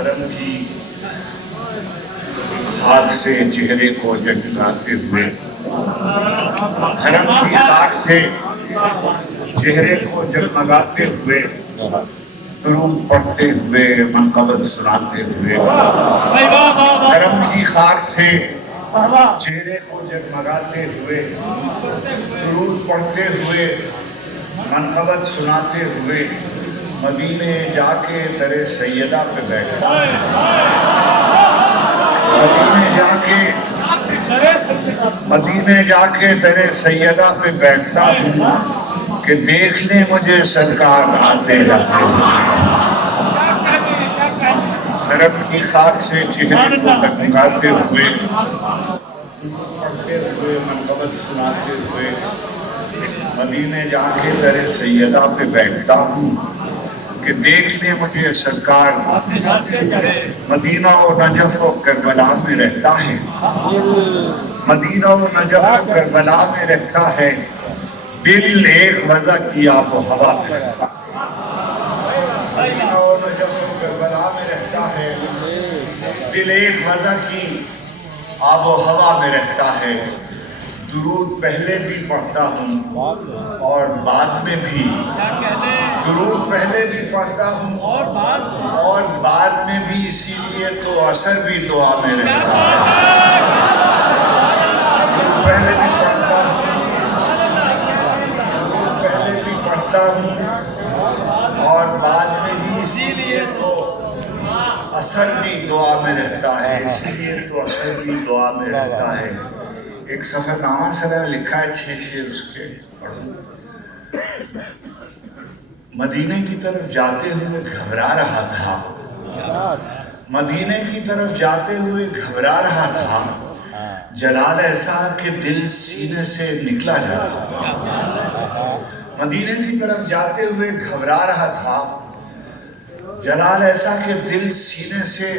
حرم کی خاک سے چہرے کو جگمگاتے ہوئے، حرم کی خاک سے چہرے کو جگمگاتے ہوئے، درود پڑھتے ہوئے، منقبت سناتے ہوئے، حرم کی خاک سے چہرے کو جگمگاتے ہوئے، درود پڑھتے ہوئے، منقبت سناتے ہوئے، مدینے جا کے در سیدہ پہ بیٹھتا ہوں، مدینے جا کے در سیدہ پہ بیٹھتا ہوں کہ دیکھ لیں مجھے سرکار آتے جاتے ہوئے۔ حرم کی خاک سے چہرے کو جگمگاتے ہوئے، پڑھتے ہوئے، منقبت سناتے ہوئے، مدینے جا کے در سیدہ پہ بیٹھتا ہوں کہ دیکھ لیں مجھے سرکار مدینہ و نجف و کربلا میں رہتا ہے، مدینہ و نجف و کربلا میں رہتا ہے، دل ایک وضع کی آب و ہوا میں رہتا ہے، مدینہ و نجف و کربلا میں رہتا ہے، دل ایک وضع کی آب و ہوا میں رہتا ہے۔ درود پہلے بھی پڑھتا ہوں اور بعد میں بھی، درود پہلے بھی پڑھتا ہوں اور بعد میں بھی، اسی لیے تو اثر بھی دعا میں رہتا ہے۔ درود پہلے بھی پڑھتا ہوں، درود پہلے بھی پڑھتا ہوں اور بعد میں بھی، اسی لیے تو اثر بھی دعا میں رہتا ہے، اسی لیے تو اثر بھی دعا میں رہتا ہے۔ ایک سفر نامہ سر لکھا ہے 6 شعر اس کے پڑھوں۔ مدینے کی طرف جاتے ہوئے گھبرا رہا تھا، مدینے کی طرف جاتے ہوئے گھبرا رہا تھا، جلال ایسا کہ دل سینے سے نکلا جا رہا تھا، مدینے کی طرف جاتے ہوئے گھبرا رہا تھا، جلال ایسا کہ دل سینے سے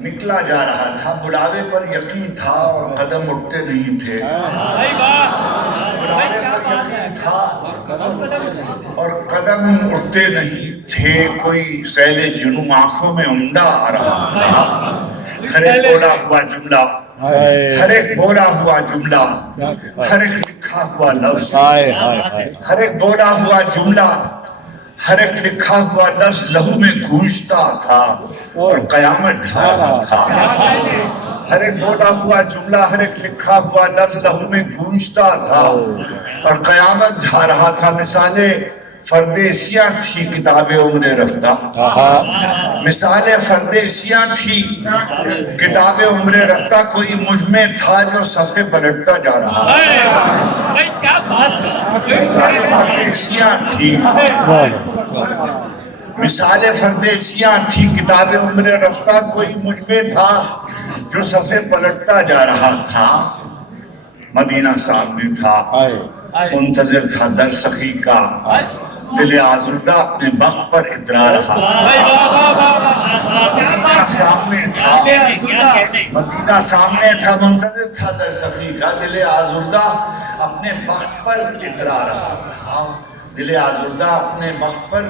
نکلا جا رہا تھا، بلاوے پر یقین تھا اور قدم اٹھتے نہیں تھے، بلاوے پر یقین تھا اور قدم اٹھتے نہیں تھے، کوئی سیل جنوں آنکھوں میں عمدہ آ رہا تھا، ہر ایک بولا ہوا جملہ، ہر ایک بولا ہوا جملہ، ہر ایک لکھا ہوا لفظ، ہر ایک بولا ہوا جملہ، ہر ایک لکھا ہوا لفظ لہو میں گونجتا تھا اور قیامت ڈھا رہا تھا۔ ہر ایک بولا ہوا جملہ، ہر ایک لکھا ہوا لفظ لہو میں گونجتا تھا اور قیامت ڈھا رہا تھا۔ مثالیں فردیسیاں تھی کتاب عمر رفتہ، مثالیں فردیسیاں تھی کتاب عمر رفتہ، کوئی مجھ میں تھا جو صفحے پلٹتا جا رہا تھا، مثالیں فردیسیاں تھی، مثالیں فردیسیاں تھی کتاب عمر رفتہ، کوئی مجھ میں تھا جو صفحے پلٹتا جا رہا تھا۔ مدینہ سامنے تھا، منتظر تھا در سخی کا، دل آزردہ اپنے بخت پر اترا رہا تھا۔ مدینہ سامنے تھا، مدینہ سامنے تھا، منتظر تھا در سخی کا، دل آزردہ اپنے بخت پر اترا رہا تھا، دل آزردہ اپنے بخت پر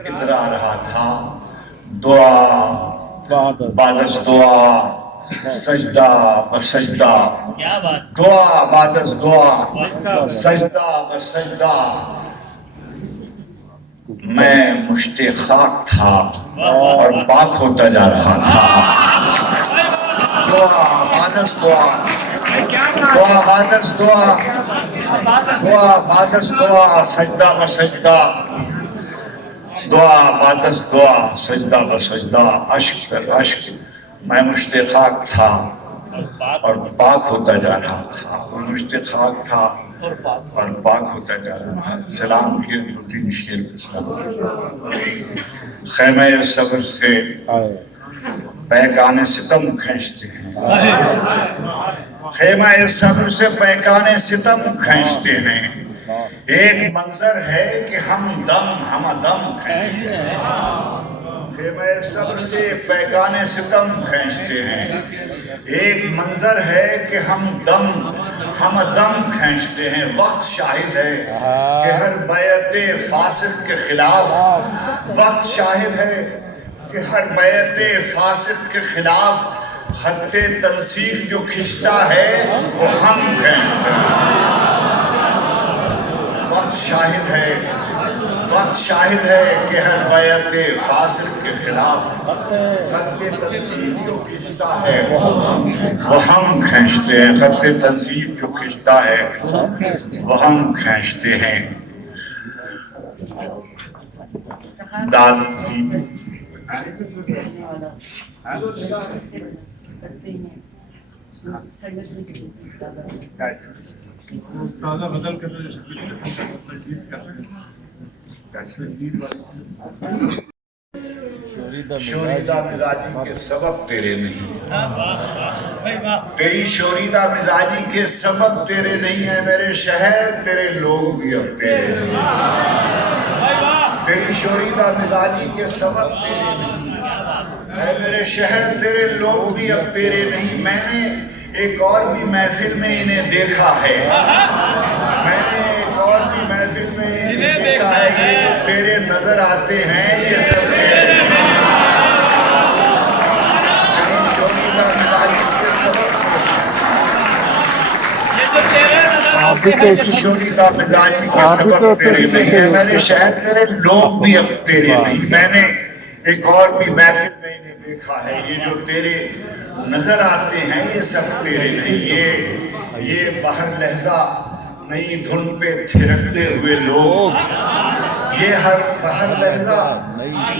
اترا رہا تھا۔ دعا بعدس دعا، سجدہ و سجدہ، دعا بعدس دعا، سجدہ و سجدہ، میں مشت خاک تھا اور پاک ہوتا جا رہا تھا۔ دعا بعدس دعا، دعا بعدس دعا، دعا بعدس دعا، سجدہ و سجدہ، دعا بعدس دعا، سجدہ و سجدہ، عشق پر عشق، میں مشت خاک تھا اور پاک ہوتا جا رہا تھا، وہ مشت خاک تھا اور پاک ہوتا جا رہا تھا۔ سلام کے 2-3 شعر۔ خیمہ صبر سے پیکان ستم کھینچتے ہیں، خیمہ صبر سے پیکان ستم کھینچتے ہیں، ایک منظر ہے کہ ہم دم کھینچتے ہیں، خیمہ صبر سے پیکان ستم کھینچتے ہیں، ایک منظر ہے کہ ہم دم کھینچتے ہیں۔ وقت شاہد ہے کہ ہر بیعت فاسق کے خلاف، وقت شاہد ہے کہ ہر بیعت فاسق کے خلاف خط تنسیق جو کھنچتا ہے وہ ہم کھینچتے ہیں۔ وقت شاہد ہے کہ ہر بیعت فاسق کے خلاف خط تنسیق جو کھنچتا ہے وہ ہم کھینچتے ہیں۔ خط تنسیق جو کھنچتا ہے وہ ہم کھینچتے ہیں۔ داد کی شوریدہ مزاجی کے سبب تیرے نہیں، تیری شوریدہ مزاجی کے سبب تیرے نہیں ہے میرے شہر، تیرے لوگ بھی اب تیرے نہیں۔ تیری شوریدہ مزاجی کے سبب تیرے نہیں اے میرے شہر، تیرے لوگ بھی اب تیرے نہیں۔ میں نے ایک اور بھی محفل میں انہیں دیکھا ہے، میں نے ایک اور بھی محفل میں انہیں دیکھا ہے، یہ جو تیرے نظر آتے ہیں یہ سب تیرے نہیں۔ تیری شوریدہ مزاجی کے سبب شوریدہ مزاجی کے سبب تیرے نہیں ہے میرے شہر، تیرے لوگ بھی اب تیرے نہیں۔ میں نے ایک اور بھی محفل میں انہیں دیکھا ہے، یہ جو تیرے نظر آتے ہیں یہ سب تیرے نہیں۔ یہ بہر لہجہ نئی دھن پہ تھرکتے ہوئے لوگ، یہ ہر بہر لہجہ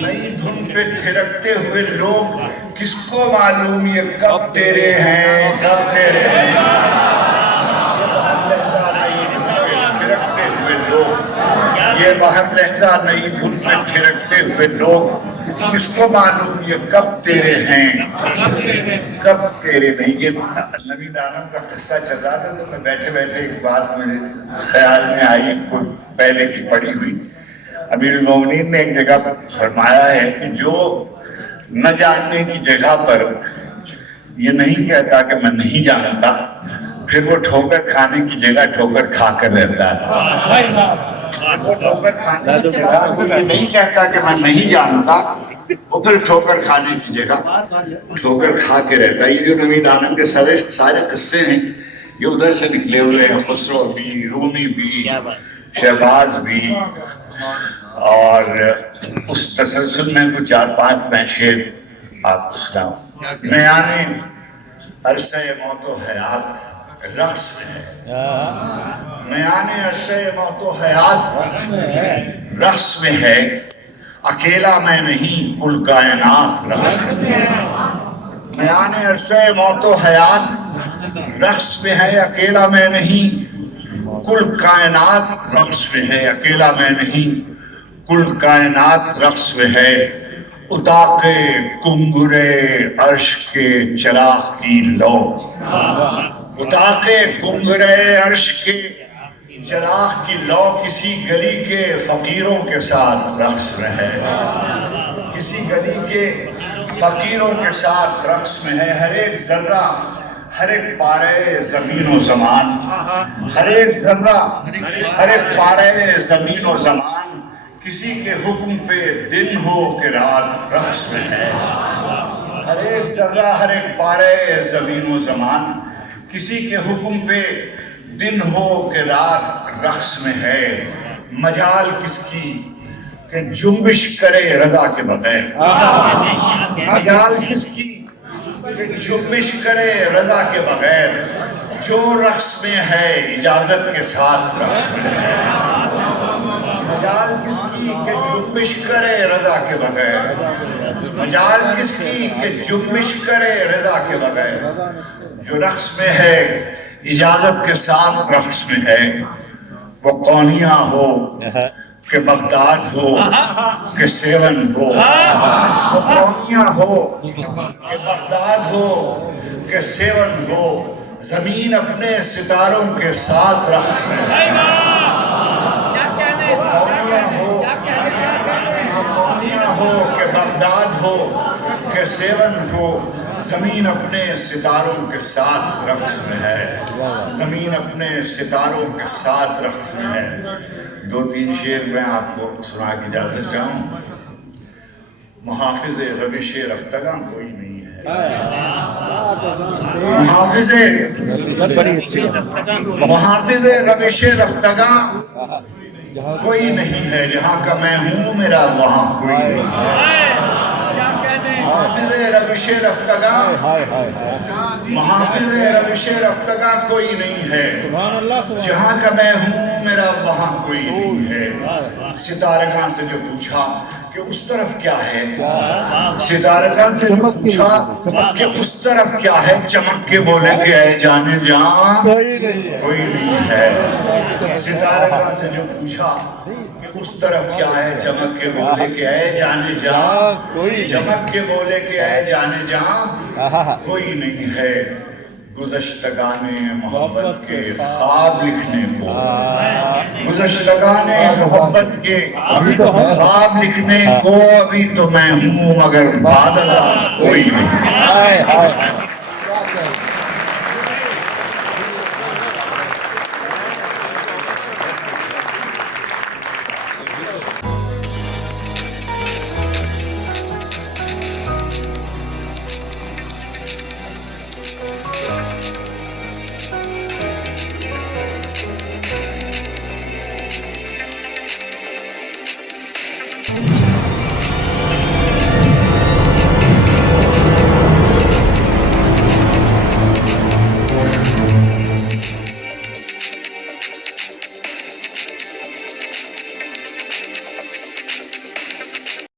نئی دھن پہ تھرکتے ہوئے لوگ، کس کو معلوم یہ کب تیرے ہیں کب تیرے نہیں۔ یہ بہر لہجہ نئی دھن پہ تھرکتے ہوئے لوگ، کس کو معلوم یہ کب تیرے ہیں کب تیرے نہیں۔ یہ نبی دانم کا قصہ چل رہا تھا تو میں بیٹھے بیٹھے ایک بات میرے خیال میں آئی، پہلے کی پڑھی ہوئی۔ امیر المومنین نے ایک جگہ فرمایا ہے کہ جو نہ جاننے کی جگہ پر یہ نہیں کہتا کہ میں نہیں جانتا، پھر وہ ٹھوکر کھانے کی جگہ ٹھوکر کھا کر رہتا ہے۔ وہ ٹھوکر کھانے کی جگہ نہیں کہتا کہ میں نہیں جانتا، وہ پھر ٹھوکر کھانے کی جگہ ٹھوکر کھا کے رہتا ہے۔ یہ جو نبی دانم کے سارے قصے ہیں یہ ادھر سے نکلے ہوئے ہیں، خسرو بھی، رومی بھی، شہباز بھی، اور اس تسلسل میں کچھ 4-5 میں شعر آپ کو سناؤں۔ میانے عرصہ موت و حیات رقص میں ہے، میانے عرصہ موت و حیات رقص میں ہے، اکیلا میں نہیں کل کائنات رقص میں ہے۔ میانے عرصہ موت و حیات رقص میں ہے، اکیلا میں نہیں کل کائنات رقص میں ہے، اکیلا میں نہیں کل کائنات رقص میں ہے۔ اتاق کنگرے عرش کے چراغ کی لو، اتاق کنگرے عرش کے چراغ کی لو، کسی گلی کے فقیروں کے ساتھ رقص میں ہے، کسی گلی کے فقیروں کے ساتھ رقص میں ہے۔ ہر ایک ذرہ، ہر ایک پارے زمین و زمان، ہر ایک ذرہ، ہر ایک پارے زمین و زمان، کسی کے حکم پہ دن ہو کہ رات رقص میں ہے۔ ہر ایک ذرہ، ہر ایک پارے زمین و زمان، کسی کے حکم پہ دن ہو کہ رات رقص میں ہے۔ مجال کس کی کہ جنبش کرے رضا کے بغیر، مجال کس کی کہ جنبش کرے رضا کے بغیر، جو رقص میں ہے اجازت کے ساتھ رقص میں ہے۔ مجال کس کی کہ جنبش کرے رضا کے بغیر، مجال کس کی کہ جنبش کرے رضا کے بغیر، جو رقص میں ہے اجازت کے ساتھ رقص میں ہے۔ وہ قونیہ ہو کہ بغداد ہو کہ سیون ہو، وہ قونیہ ہو کہ بغداد ہو کہ سیون ہو، زمین اپنے ستاروں کے ساتھ رقص میں ہے۔ ہو کہ بغداد ہو کہ سیون ہو، زمین اپنے ستاروں کے ساتھ رقص میں ہے، زمین اپنے ستاروں کے ساتھ رقص میں ہے۔ 2-3 شعر میں آپ کو سنا کی اجازت چاہوں۔ محافظ روش رفتگاں کوئی نہیں ہے، محافظ روش رفتگاں کوئی نہیں ہے، جہاں کا میں ہوں میرا وہاں کوئی نہیں ہے، محافظ روش رفتگاں، محافظ روش رفتگاں کوئی نہیں ہے، جہاں کا میں ہوں میرا وہاں کوئی نہیں ہے۔ ستارگاں سے جو پوچھا کہ اس طرف کیا ہے، ستارگاں سے جو پوچھا کہ اس طرف کیا ہے، چمک کے بولے کہ اے جانے جہاں کوئی نہیں ہے۔ ستارگاں سے جو پوچھا کہ اس طرف کیا ہے، چمک کے بولے کہ اے جانے جہاں، چمک کے بولے کہ اے جانے جہاں کوئی نہیں ہے۔ گزشتگان محبت کے خواب لکھنے کو، گزشتگان محبت کے خواب لکھنے کو ابھی تو میں ہوں مگر بعد ازاں کوئی نہیں۔